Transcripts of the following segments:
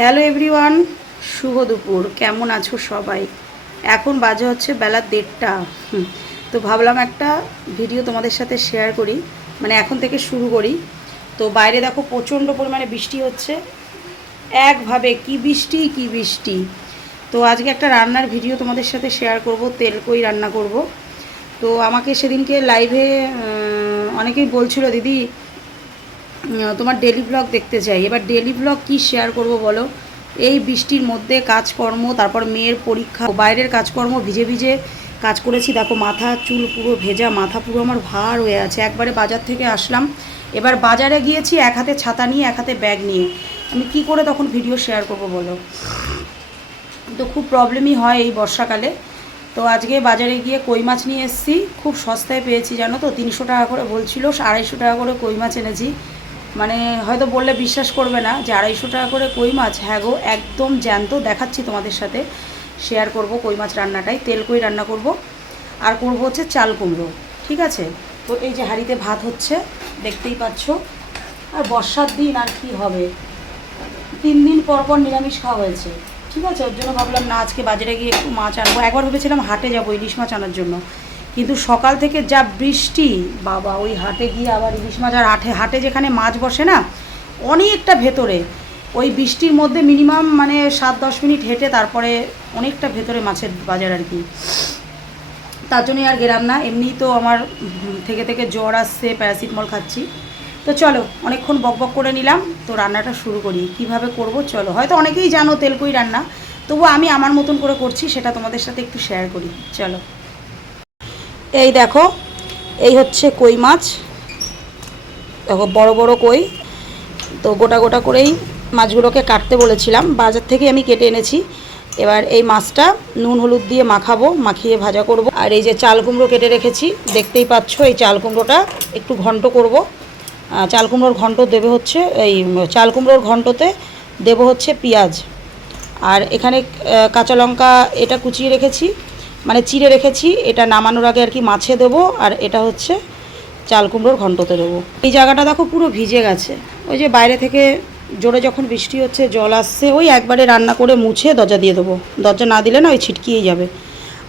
Hello everyone, শুভ দুপুর। কেমন আছো সবাই? এখন বাজে হচ্ছে বেলা দেড়টা। তো ভাবলাম একটা ভিডিও তোমাদের সাথে শেয়ার করি। মানে এখন থেকে শুরু করি। তো বাইরে দেখো প্রচণ্ড পরিমাণে বৃষ্টি হচ্ছে। একভাবে কি বৃষ্টি কি বৃষ্টি। তো আজকে একটা রান্নার ভিডিও তোমাদের সাথে শেয়ার করব তেলকই রান্না করব। তো আমাকে সেদিনকে লাইভে অনেকেই বলছিল, দিদি তোমার ডেলি ব্লগ দেখতে চাই। এবার ডেলি ব্লগ কি শেয়ার করব বলো? এই বৃষ্টির মধ্যে কাজকর্ম, তারপর মেয়ের পরীক্ষা, বাইরের কাজকর্ম, ভিজে ভিজে কাজ করেছি। দেখো, মাথা, চুল পুরো ভেজা, মাথা পুরো আমার ভার হয়ে আছে। একবারে বাজার থেকে আসলাম। এবার বাজারে গিয়েছি, এক হাতে ছাতা নিয়ে, এক হাতে ব্যাগ নিয়ে। আমি কি করে তখন ভিডিও শেয়ার করব বলো? তো খুব প্রবলেমই হয় এই বর্ষাকালে। তো আজকে বাজারে গিয়ে কই মাছ নিয়ে এসেছি। খুব সস্তায় পেয়েছি, জানো তো? তিনশো টাকা করে বলছিল, আড়াইশো টাকা করে কই মাছ এনেছি। মানে হয়তো বললে বিশ্বাস করবে না যে আড়াইশো টাকা করে কই মাছ? হ্যাঁ গো, একদম জ্যান্ত দেখাচ্ছি তোমাদের সাথে। শেয়ার করব কই মাছ রান্নাটাই। তেল কই রান্না করব? আর করব হচ্ছে চাল কুমড়ো, ঠিক আছে? তো এই যে হাঁড়িতে ভাত হচ্ছে, দেখতেই পাচ্ছ। আর বর্ষার দিন আর কি হবে? তিন দিন পর পর নিরামিষ খাওয়া হয়েছে, ঠিক আছে? ওর জন্য ভাবলাম না, আজকে বাজারে গিয়ে একটু মাছ আনব। একবার ভেবেছিলাম হাটে যাব, ইলিশ মাছ আনার জন্য। কিন্তু সকাল থেকে যা বৃষ্টি, বাবা, ওই হাটে গিয়ে আবার ইলিশ মাছ আর হাটে হাটে যেখানে মাছ বসে না, অনেকটা ভেতরে। ওই বৃষ্টির মধ্যে মিনিমাম মানে সাত, দশ মিনিট হেঁটে তারপরে অনেকটা ভেতরে মাছের বাজার আর কি। তার জন্যই আর গেলাম না। এমনিই তো আমার থেকে থেকে জ্বর আসছে প্যারাসিটামল খাচ্ছি। তো চলো, অনেকক্ষণ বকবক করে নিলাম, তো রান্নাটা শুরু করি। কীভাবে করব চলো। হয়তো অনেকেই জানো তেলকুই রান্না তবু আমি আমার মতন করে করছি, সেটা তোমাদের সাথে একটু শেয়ার করি। চলো। এই দেখো, এই হচ্ছে কই মাছ। দেখো, বড় বড় কই। তো গোটা গোটা করেই মাছগুলোকে কাটতে বলেছিলাম। বাজার থেকে আমি কেটে এনেছি। এবার এই মাছটা নুন হলুদ দিয়ে মাখাবো, মাখিয়ে ভাজা করব। আর এই যে চাল কুমড়ো কেটে রেখেছি, দেখতেই পাচ্ছ এই চাল কুমড়োটা একটু ঘন্ট করব। চাল কুমড়োর ঘন্ট দেবে হচ্ছে এই, চাল কুমড়োর ঘন্টতে দেব হচ্ছে পেঁয়াজ। আর এখানে কাঁচা লঙ্কা এটা কুচিয়ে রেখেছি। মানে চিড়ে রেখেছি, এটা নামানোর আগে আর কি মাছে দেবো, আর এটা হচ্ছে চাল কুমড়োর ঘন্টতে দেবো। এই জায়গাটা দেখো পুরো ভিজে গেছে। ওই যে বাইরে থেকে জোরে যখন বৃষ্টি হচ্ছে, জল আসছে, ওই একবারে রান্না করে মুছে দরজা দিয়ে দেবো। দরজা না দিলে না ওই ছিটকিয়েই যাবে।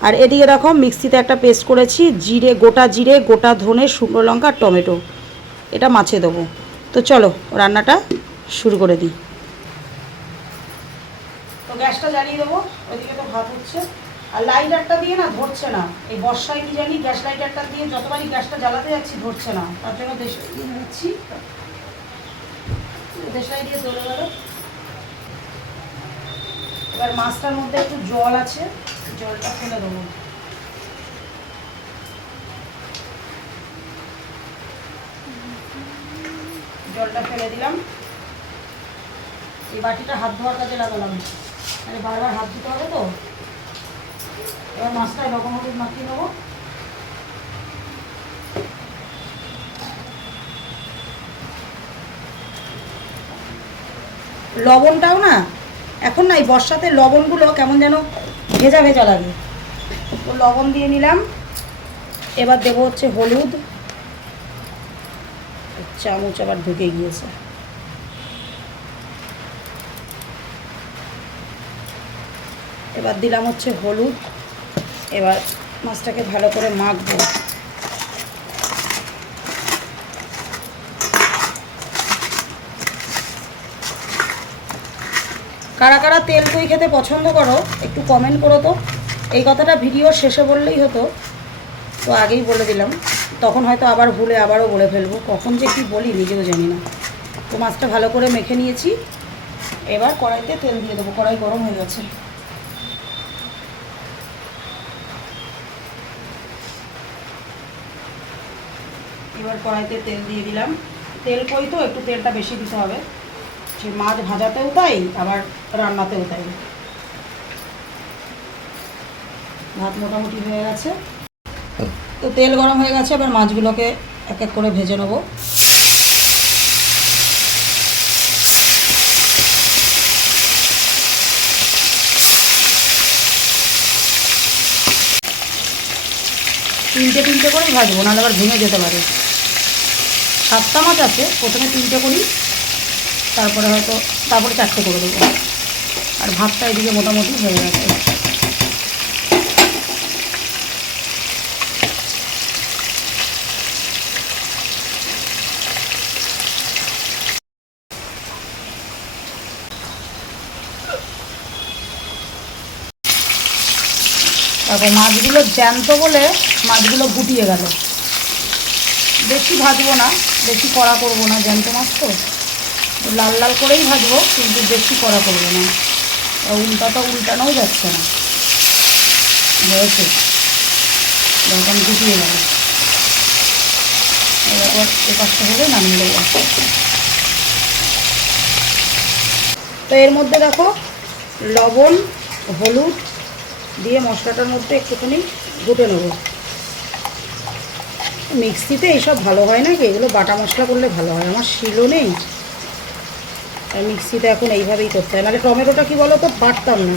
আর এদিকে দেখো মিক্সিতে একটা পেস্ট করেছি, জিরে, গোটা জিরে, গোটা ধনে, শুকনো লঙ্কা আর টমেটো। এটা মাছে দেবো। তো চলো, রান্নাটা শুরু করে দিই। তো গ্যাসটা জ্বালিয়ে দেবো, ওইদিকে তো ভাত হচ্ছে। আর লাইটারটা দিয়ে না ধরছে না। এই বর্ষায় কি জানি গ্যাস লাইটারটা দিয়ে যতবারই গ্যাসটা জ্বালাতে যাচ্ছি, ধরছে না। তার জন্য দেশ দিচ্ছি দেশলাই দিয়ে চলে গেল। এবার মাছটার মধ্যে একটু জল আছে। জলটা ফেলে দেবো। জলটা ফেলে দিলাম। এই বাটিটা হাত ধোয়ার কাজে লাগালাম। মানে বারবার হাত ধুতে হবে তো? এবার মাছটা লবণ হলুদ মাখিয়ে নেব। লবণটাও না, এখন না এই বর্ষাতে লবণগুলো কেমন যেন ভেজা ভেজা লাগে। তো লবণ দিয়ে নিলাম। এবার দেবো হচ্ছে হলুদ। চামচ আবার ঢুকে গিয়েছে। এবার দিলাম হচ্ছে হলুদ। এবার মাছটাকে ভালো করে মাখবো। কারা কারা তেল দই খেতে পছন্দ করো, একটু কমেন্ট করো তো। এই কথাটা ভিডিওর শেষে বললেই হতো, তো আগেই বলে দিলাম। তখন হয়তো আবার ভুলে আবারও বলে ফেলব, কখন যে কি বলি নিজেও জানি না। তো মাছটা ভালো করে মেখে নিয়েছি। এবার কড়াইতে তেল দিয়ে দেবো, কড়াই গরম হয়ে গেছে। এবার কড়াইতে তেল দিয়ে দিলাম। তেল কই তো? একটু তেলটা বেশি দিতে হবে। সে মাছ ভাজাতেও তাই, আবার রান্নাতেও তাই। ভাত মোটামুটি হয়ে গেছে। তো তেল গরম হয়ে গেছে, এবার মাছগুলোকে এক এক করে ভেজে নেব। তিনটে তিনটে করেই ভাজবো, নাহলে আবার ভেঙে যেতে পারে। সাতটা মাছ আছে, প্রথমে তিনটে করি, তারপরে হয়তো, তারপরে চারটে করে দেবো। আর ভাতটা এদিকে মোটামুটি হয়ে গেছে। তারপর মাছগুলো জ্যান্ত বলে মাছগুলো গুটিয়ে গেল। বেশি ভাজবো না, বেশি কড়া করব না, জ্যান্ত মাছ তো। লাল লাল করেই ভাজবো, কিন্তু বেশি কড়া করব না। আর উল্টাটা উল্টানোও যাচ্ছে না। হয়েছে। যখন গুটিয়ে গেল এবার এ হলে নামিয়ে দেবো তো এর মধ্যে দেখো, লবণ, হলুদ দিয়ে মশলাটার মধ্যে একটুখানি ঘুটে নেব। মিক্সিতে এইসব ভালো হয় না কি এগুলো বাটা মশলা করলে ভালো হয়। আমার শিলও নেই। মিক্সিতে এখন এইভাবেই করতে হয়। নাহলে টমেটোটা কি বলো তো বাটতাম না।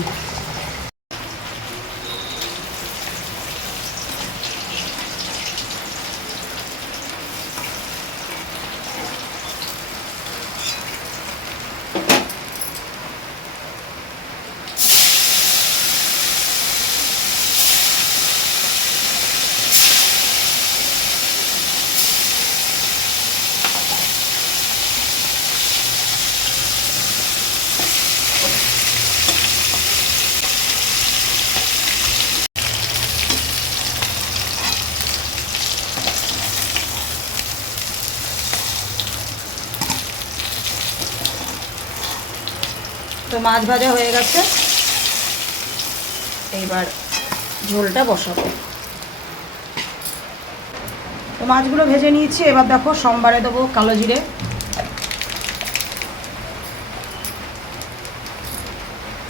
তো মাছ ভাজা হয়ে গেছে। এইবার ঝোলটা বসাবো। তো মাছগুলো ভেজে নিয়েছি, এবার দেখো সোমবারে দেবো কালো জিরে।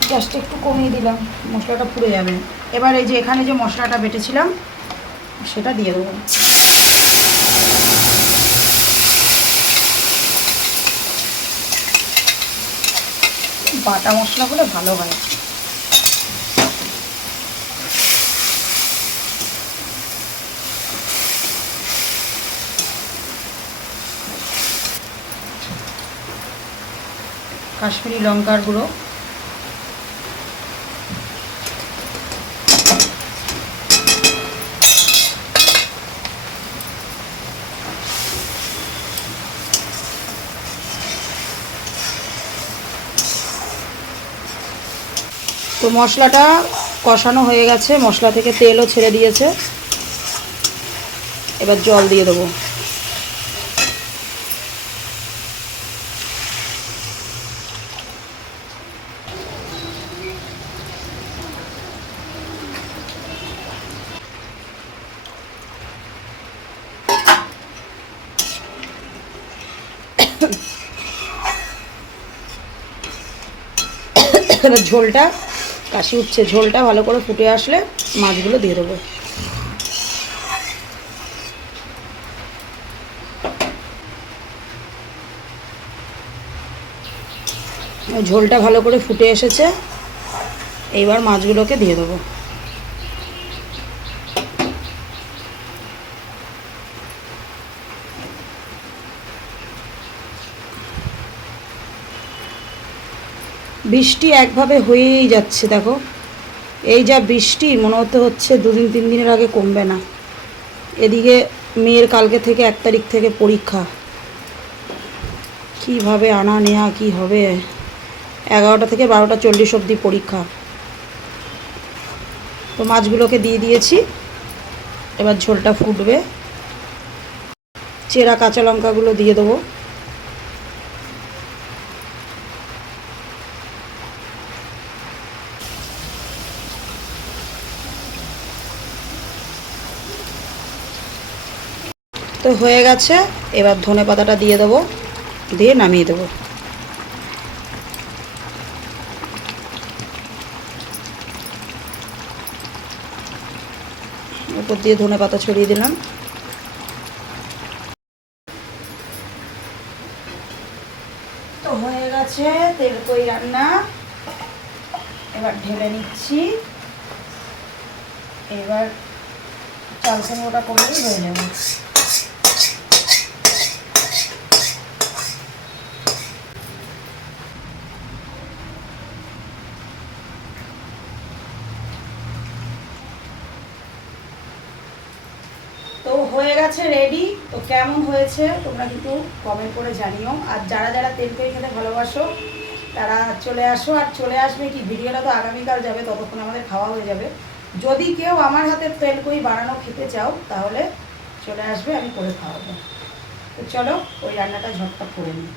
গ্যাসটা একটু কমিয়ে দিলাম, মশলাটা পুড়ে যাবে। এবার এই যে এখানে যে মশলাটা বেটেছিলাম, সেটা দিয়ে দেবো। বাটা মশলা হলে ভালো হয়। কাশ্মীরি লঙ্কার গুঁড়ো। তো মশলাটা কষানো হয়ে গেছে। মশলা থেকে তেলও ছেড়ে দিয়েছে। এবার জল দিয়ে দেবো। এবার ঝোলটা, কাশি উঠছে, ঝোলটা ভালো করে ফুটে আসলে মাছগুলো দিয়ে দেবো। ঝোলটা ভালো করে ফুটে এসেছে, এইবার মাছগুলোকে দিয়ে দেবো। বৃষ্টি একভাবে হয়েই যাচ্ছে, দেখো। এই যা বৃষ্টি, মনে হতে হচ্ছে দুদিন, তিন দিনের আগে কমবে না। এদিকে মেয়ের কালকে থেকে এক তারিখ থেকে পরীক্ষা। কীভাবে আনা নেয়া, কি হবে? এগারোটা থেকে বারোটা চল্লিশ অবধি পরীক্ষা। তো মাছগুলোকে দিয়ে দিয়েছি। এবার ঝোলটা ফুটবে। চেরা কাঁচা লঙ্কাগুলো দিয়ে দেবো। তো হয়ে গেছে। এবার ধনে পাতাটা দিয়ে দেবো, দিয়ে নামিয়ে দেবো। উপর দিয়ে ধনে পাতা ছড়িয়ে দিলাম। তো হয়ে গেছে, তেল কই রান্না। এবার ঢেলে নিচ্ছি। এবার চাল কুমড়োটা করলেই হয়ে যাবে তো হয়ে গেছে রেডি তো কেমন হয়েছে? তোমরা কিন্তু কমেন্ট করে জানিও। আর যারা যারা তেল তেলকই খেতে ভালোবাসো, তারা চলে আসো। আর চলে আসবে কি? ভিডিওটা তো আগামীকাল যাবে, ততক্ষণ আমাদের খাওয়া হয়ে যাবে। যদি কেউ আমার হাতে তেলকই বানানো খেতে চাও, তাহলে চলে আসবে, আমি করে খাওয়াবো। তো চলো, ওই রান্নাটা ঝটপট করে নিই।